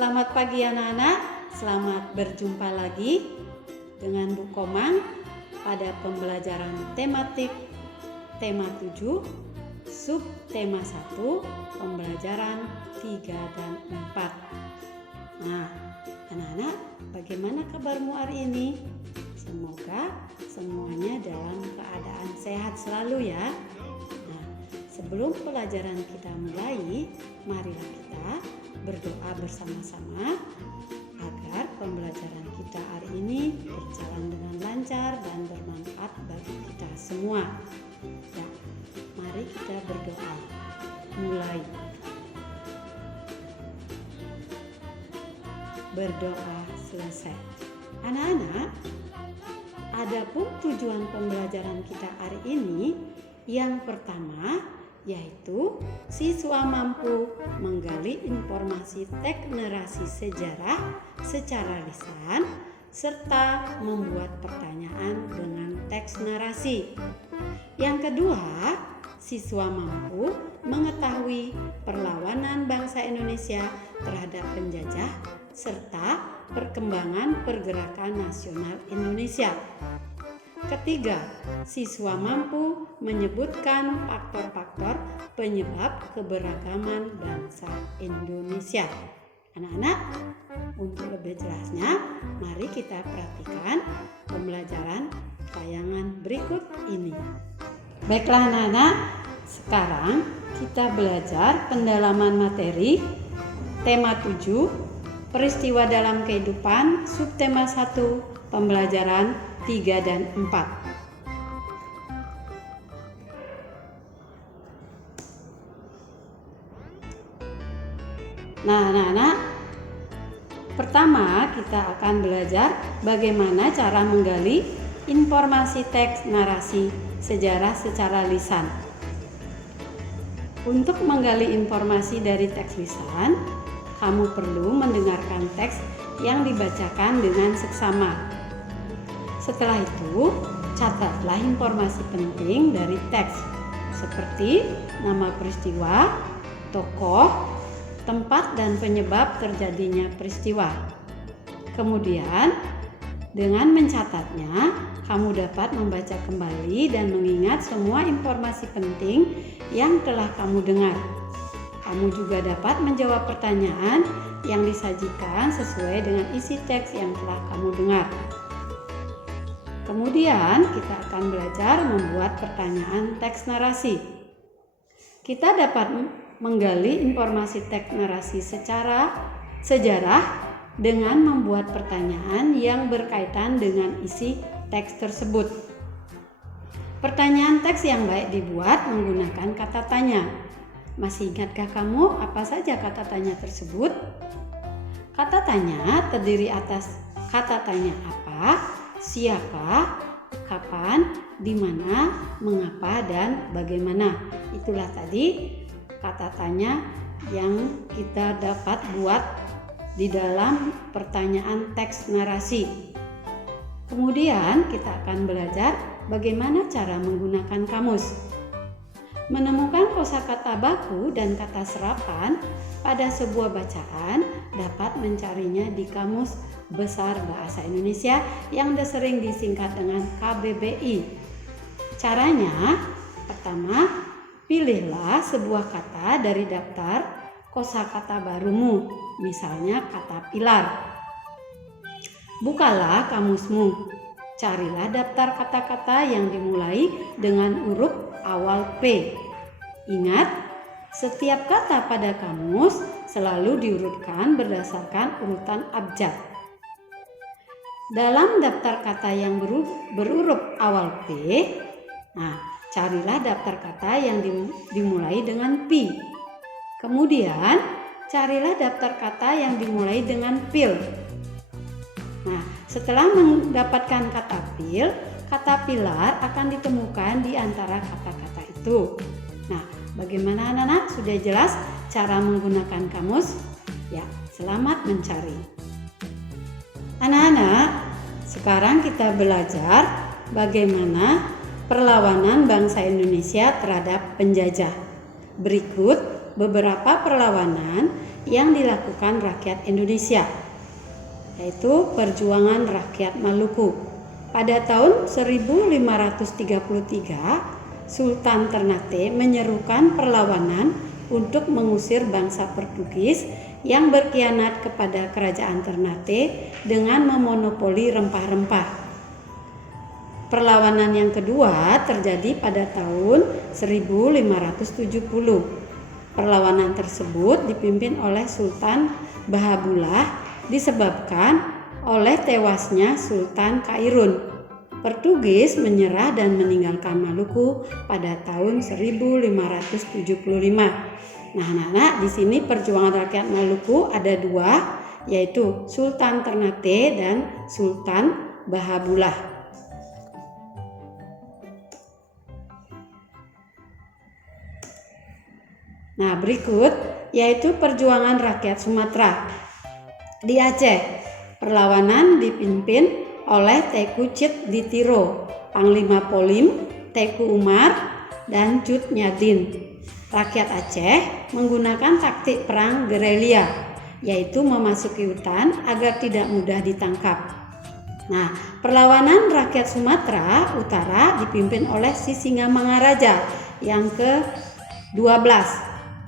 Selamat pagi anak-anak, selamat berjumpa lagi dengan Bu Komang pada pembelajaran tematik tema 7, sub tema 1, pembelajaran 3 dan 4. Nah, anak-anak, bagaimana kabarmu hari ini? Semoga semuanya dalam keadaan sehat selalu ya. Nah, sebelum pelajaran kita mulai, marilah kita berdoa bersama-sama agar pembelajaran kita hari ini berjalan dengan lancar dan bermanfaat bagi kita semua. Ya, mari kita berdoa. Mulai. Berdoa selesai. Anak-anak, adapun tujuan pembelajaran kita hari ini yang pertama yaitu siswa mampu menggali informasi teks narasi sejarah secara lisan serta membuat pertanyaan dengan teks narasi. Yang kedua, siswa mampu mengetahui perlawanan bangsa Indonesia terhadap penjajah serta perkembangan pergerakan nasional Indonesia. Ketiga, siswa mampu menyebutkan faktor-faktor penyebab keberagaman bangsa Indonesia. Anak-anak, untuk lebih jelasnya, mari kita perhatikan pembelajaran tayangan berikut ini. Baiklah anak-anak, sekarang kita belajar pendalaman materi tema 7, peristiwa dalam kehidupan, subtema 1, pembelajaran 3 dan 4. Nah, anak-anak, pertama kita akan belajar bagaimana cara menggali informasi teks narasi sejarah secara lisan. Untuk menggali informasi dari teks lisan, kamu perlu mendengarkan teks yang dibacakan dengan seksama. Setelah itu, catatlah informasi penting dari teks seperti nama peristiwa, tokoh, tempat dan penyebab terjadinya peristiwa. Kemudian, dengan mencatatnya, kamu dapat membaca kembali dan mengingat semua informasi penting yang telah kamu dengar. Kamu juga dapat menjawab pertanyaan yang disajikan sesuai dengan isi teks yang telah kamu dengar. Kemudian kita akan belajar membuat pertanyaan teks narasi. Kita dapat menggali informasi teks narasi secara sejarah dengan membuat pertanyaan yang berkaitan dengan isi teks tersebut. Pertanyaan teks yang baik dibuat menggunakan kata tanya. Masih ingatkah kamu apa saja kata tanya tersebut? Kata tanya terdiri atas kata tanya apa, siapa, kapan, di mana, mengapa, dan bagaimana. Itulah tadi kata tanya yang kita dapat buat di dalam pertanyaan teks narasi. Kemudian kita akan belajar bagaimana cara menggunakan kamus. Menemukan kosakata baku dan kata serapan pada sebuah bacaan dapat mencarinya di Kamus Besar Bahasa Indonesia yang sering disingkat dengan KBBI. Caranya, pertama, pilihlah sebuah kata dari daftar kosakata barumu, misalnya kata pilar. Bukalah kamusmu, carilah daftar kata-kata yang dimulai dengan huruf awal P. Ingat, setiap kata pada kamus selalu diurutkan berdasarkan urutan abjad. Dalam daftar kata yang berhuruf awal P, carilah daftar kata yang dimulai dengan P. Kemudian, carilah daftar kata yang dimulai dengan pil. Setelah mendapatkan kata pil, kata pilar akan ditemukan di antara kata-kata itu. Bagaimana anak-anak? Sudah jelas cara menggunakan kamus? Ya, selamat mencari. Anak-anak, sekarang kita belajar bagaimana perlawanan bangsa Indonesia terhadap penjajah. Berikut beberapa perlawanan yang dilakukan rakyat Indonesia, yaitu perjuangan rakyat Maluku. Pada tahun 1533, Sultan Ternate menyerukan perlawanan untuk mengusir bangsa Portugis yang berkhianat kepada kerajaan Ternate dengan memonopoli rempah-rempah. Perlawanan yang kedua terjadi pada tahun 1570. Perlawanan tersebut dipimpin oleh Sultan Bahabullah disebabkan oleh tewasnya Sultan Kairun. Portugis menyerah dan meninggalkan Maluku pada tahun 1575. Nah, anak-anak, di sini perjuangan rakyat Maluku ada dua, yaitu Sultan Ternate dan Sultan Bahabullah. Nah, berikut yaitu perjuangan rakyat Sumatera. Di Aceh, perlawanan dipimpin oleh Teuku Cid Ditiro, Panglima Polim, Teuku Umar, dan Cut Nyadin. Rakyat Aceh menggunakan taktik perang gerilya, yaitu memasuki hutan agar tidak mudah ditangkap. Nah, perlawanan rakyat Sumatera Utara dipimpin oleh Sisingamangaraja yang ke-12.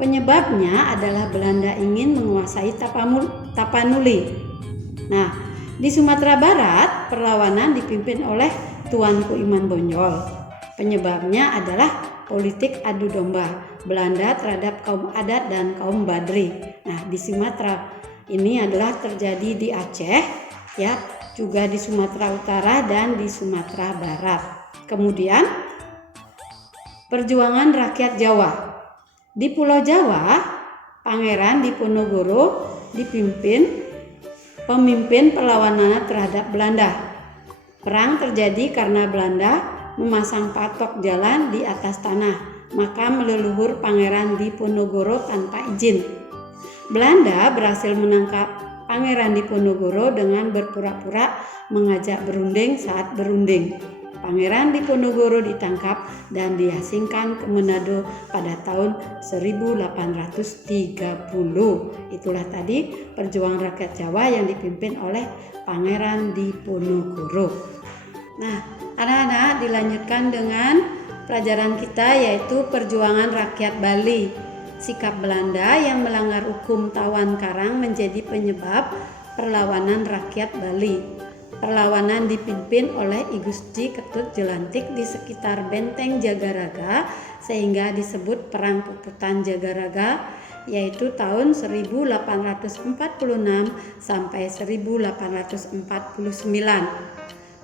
Penyebabnya adalah Belanda ingin menguasai Tapanuli. Nah, di Sumatera Barat, perlawanan dipimpin oleh Tuanku Iman Bonjol. Penyebabnya adalah politik adu domba Belanda terhadap kaum adat dan kaum Badri. Nah, di Sumatera ini adalah terjadi di Aceh, ya, juga di Sumatera Utara dan di Sumatera Barat. Kemudian, perjuangan rakyat Jawa. Di Pulau Jawa, Pangeran Diponegoro pemimpin perlawanan terhadap Belanda. Perang terjadi karena Belanda memasang patok jalan di atas tanah, maka meleluhur Pangeran Diponegoro tanpa izin. Belanda berhasil menangkap Pangeran Diponegoro dengan berpura-pura mengajak berunding saat berunding. Pangeran Diponegoro ditangkap dan diasingkan ke Manado pada tahun 1830. Itulah tadi perjuangan rakyat Jawa yang dipimpin oleh Pangeran Diponegoro. Nah, anak-anak, dilanjutkan dengan pelajaran kita, yaitu perjuangan rakyat Bali. Sikap Belanda yang melanggar hukum tawan karang menjadi penyebab perlawanan rakyat Bali. Perlawanan dipimpin oleh I Gusti Ketut Jelantik di sekitar benteng Jagaraga sehingga disebut Perang Puputan Jagaraga, yaitu tahun 1846 sampai 1849.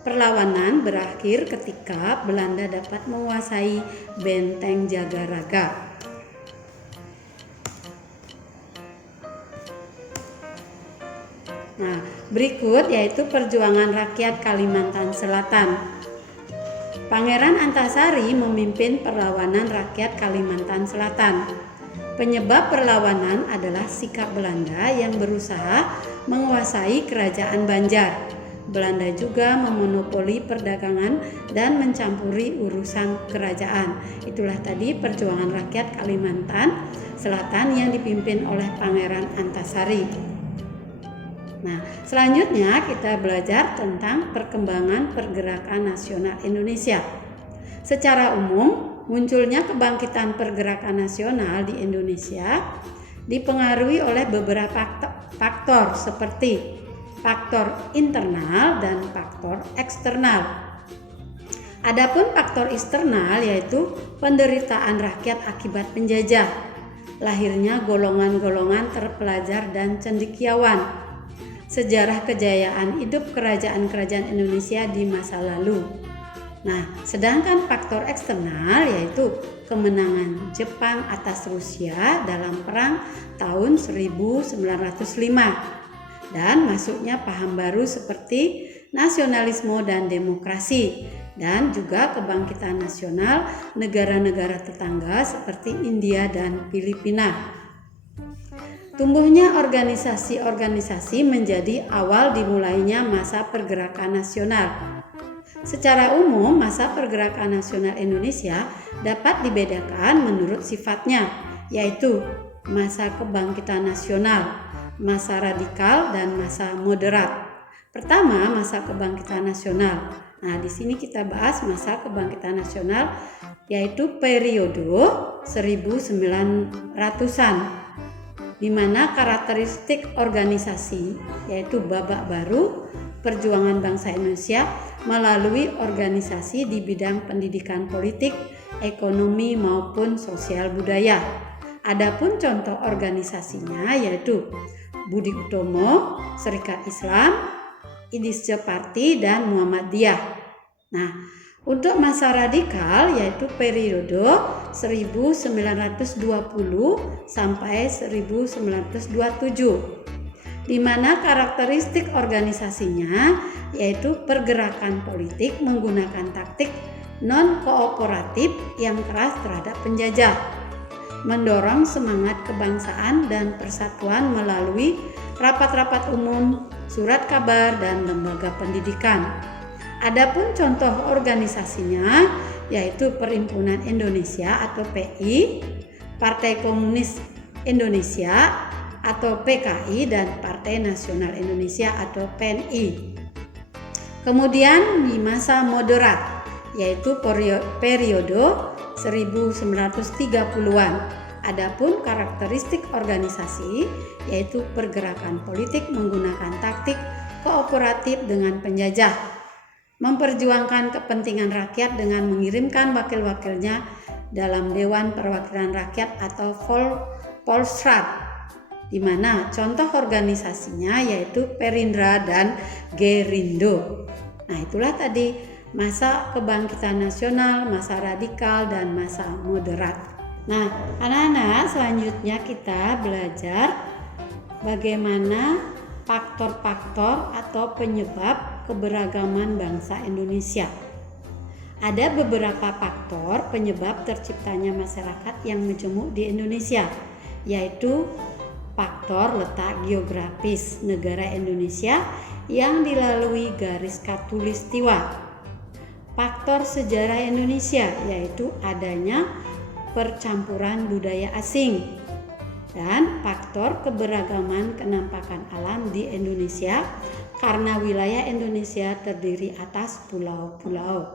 Perlawanan berakhir ketika Belanda dapat menguasai benteng Jagaraga. Nah, berikut yaitu perjuangan rakyat Kalimantan Selatan. Pangeran Antasari memimpin perlawanan rakyat Kalimantan Selatan. Penyebab perlawanan adalah sikap Belanda yang berusaha menguasai kerajaan Banjar. Belanda juga memonopoli perdagangan dan mencampuri urusan kerajaan. Itulah tadi perjuangan rakyat Kalimantan Selatan yang dipimpin oleh Pangeran Antasari. Nah, selanjutnya kita belajar tentang perkembangan pergerakan nasional Indonesia. Secara umum, munculnya kebangkitan pergerakan nasional di Indonesia dipengaruhi oleh beberapa faktor seperti faktor internal dan faktor eksternal. Adapun faktor eksternal yaitu penderitaan rakyat akibat penjajah, lahirnya golongan-golongan terpelajar dan cendekiawan, sejarah kejayaan hidup kerajaan-kerajaan Indonesia di masa lalu. Nah, sedangkan faktor eksternal yaitu kemenangan Jepang atas Rusia dalam perang tahun 1905 dan masuknya paham baru seperti nasionalisme dan demokrasi, dan juga kebangkitan nasional negara-negara tetangga seperti India dan Filipina. Tumbuhnya organisasi-organisasi menjadi awal dimulainya masa pergerakan nasional. Secara umum, masa pergerakan nasional Indonesia dapat dibedakan menurut sifatnya, yaitu masa kebangkitan nasional, masa radikal, dan masa moderat. Pertama, masa kebangkitan nasional. Nah, di sini kita bahas masa kebangkitan nasional, yaitu periode 1900-an, di mana karakteristik organisasi yaitu babak baru perjuangan bangsa Indonesia melalui organisasi di bidang pendidikan politik, ekonomi maupun sosial budaya. Adapun contoh organisasinya yaitu Budi Utomo, Serikat Islam, Indonesia Party, dan Muhammadiyah. Nah, untuk masa radikal yaitu periode 1920 sampai 1927, di mana karakteristik organisasinya yaitu pergerakan politik menggunakan taktik non-kooperatif yang keras terhadap penjajah, mendorong semangat kebangsaan dan persatuan melalui rapat-rapat umum, surat kabar, dan lembaga pendidikan. Adapun contoh organisasinya yaitu Perhimpunan Indonesia atau PI, Partai Komunis Indonesia atau PKI, dan Partai Nasional Indonesia atau PNI. Kemudian di masa moderat yaitu periode 1930-an. Adapun karakteristik organisasi yaitu pergerakan politik menggunakan taktik kooperatif dengan penjajah, memperjuangkan kepentingan rakyat dengan mengirimkan wakil-wakilnya dalam Dewan Perwakilan Rakyat atau Volksraad, di mana contoh organisasinya yaitu Perindra dan Gerindo. Nah, itulah tadi masa kebangkitan nasional, masa radikal, dan masa moderat. Nah, anak-anak, selanjutnya kita belajar bagaimana faktor-faktor atau penyebab keberagaman bangsa Indonesia. Ada beberapa faktor penyebab terciptanya masyarakat yang majemuk di Indonesia, yaitu faktor letak geografis negara Indonesia yang dilalui garis khatulistiwa, faktor sejarah Indonesia yaitu adanya percampuran budaya asing, dan faktor keberagaman kenampakan alam di Indonesia karena wilayah Indonesia terdiri atas pulau-pulau.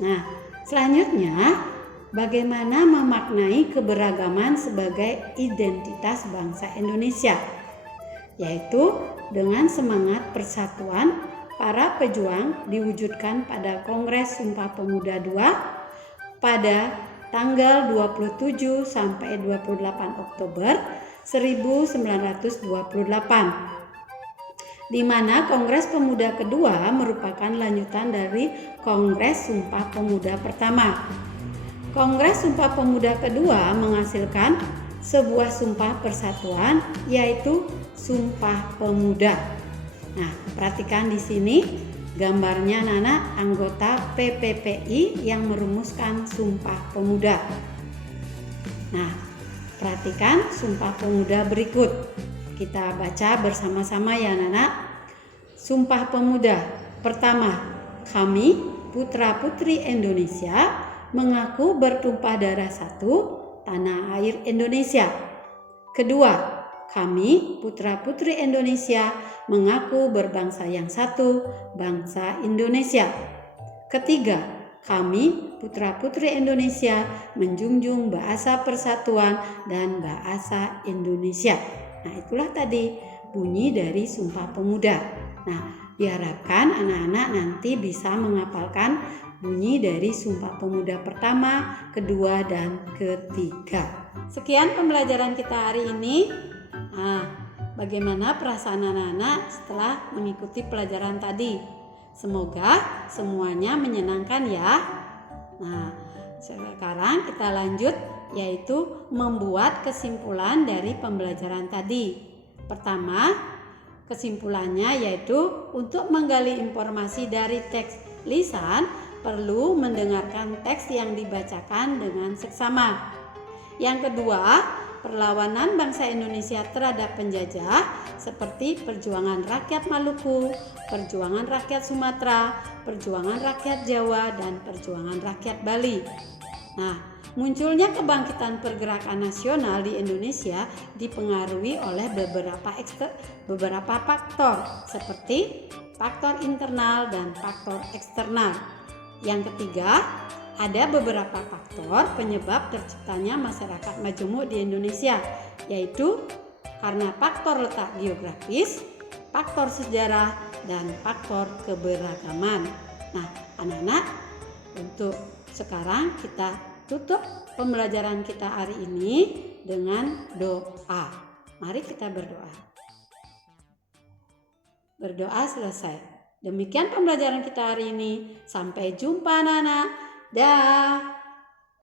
Nah, selanjutnya bagaimana memaknai keberagaman sebagai identitas bangsa Indonesia, yaitu dengan semangat persatuan para pejuang diwujudkan pada Kongres Sumpah Pemuda II pada tanggal 27 sampai 28 Oktober 1928, di mana Kongres Pemuda kedua merupakan lanjutan dari Kongres Sumpah Pemuda pertama. Kongres Sumpah Pemuda kedua menghasilkan sebuah sumpah persatuan yaitu Sumpah Pemuda. Nah, perhatikan di sini gambarnya anak-anak anggota PPPI yang merumuskan Sumpah Pemuda. Nah, perhatikan Sumpah Pemuda berikut. Kita baca bersama-sama ya anak-anak. Sumpah Pemuda. Pertama, kami putra-putri Indonesia mengaku bertumpah darah satu tanah air Indonesia. Kedua, kami putra-putri Indonesia mengaku berbangsa yang satu, bangsa Indonesia. Ketiga, kami putra-putri Indonesia menjunjung bahasa persatuan dan bahasa Indonesia. Nah, itulah tadi bunyi dari Sumpah Pemuda. Nah, diharapkan anak-anak nanti bisa menghafalkan bunyi dari Sumpah Pemuda pertama, kedua, dan ketiga. Sekian pembelajaran kita hari ini. Bagaimana perasaan anak-anak setelah mengikuti pelajaran tadi? Semoga semuanya menyenangkan ya. Nah, sekarang kita lanjut yaitu membuat kesimpulan dari pembelajaran tadi. Pertama, kesimpulannya yaitu untuk menggali informasi dari teks lisan perlu mendengarkan teks yang dibacakan dengan seksama. Yang kedua, perlawanan bangsa Indonesia terhadap penjajah seperti perjuangan rakyat Maluku, perjuangan rakyat Sumatera, perjuangan rakyat Jawa, dan perjuangan rakyat Bali. Nah, Munculnya kebangkitan pergerakan nasional di Indonesia dipengaruhi oleh beberapa faktor seperti faktor internal dan faktor eksternal. Yang ketiga, ada beberapa faktor penyebab terciptanya masyarakat majemuk di Indonesia, yaitu karena faktor letak geografis, faktor sejarah, dan faktor keberagaman. Nah, anak-anak, untuk sekarang kita tutup pembelajaran kita hari ini dengan doa. Mari kita berdoa. Berdoa selesai. Demikian pembelajaran kita hari ini. Sampai jumpa anak-anak. Dah.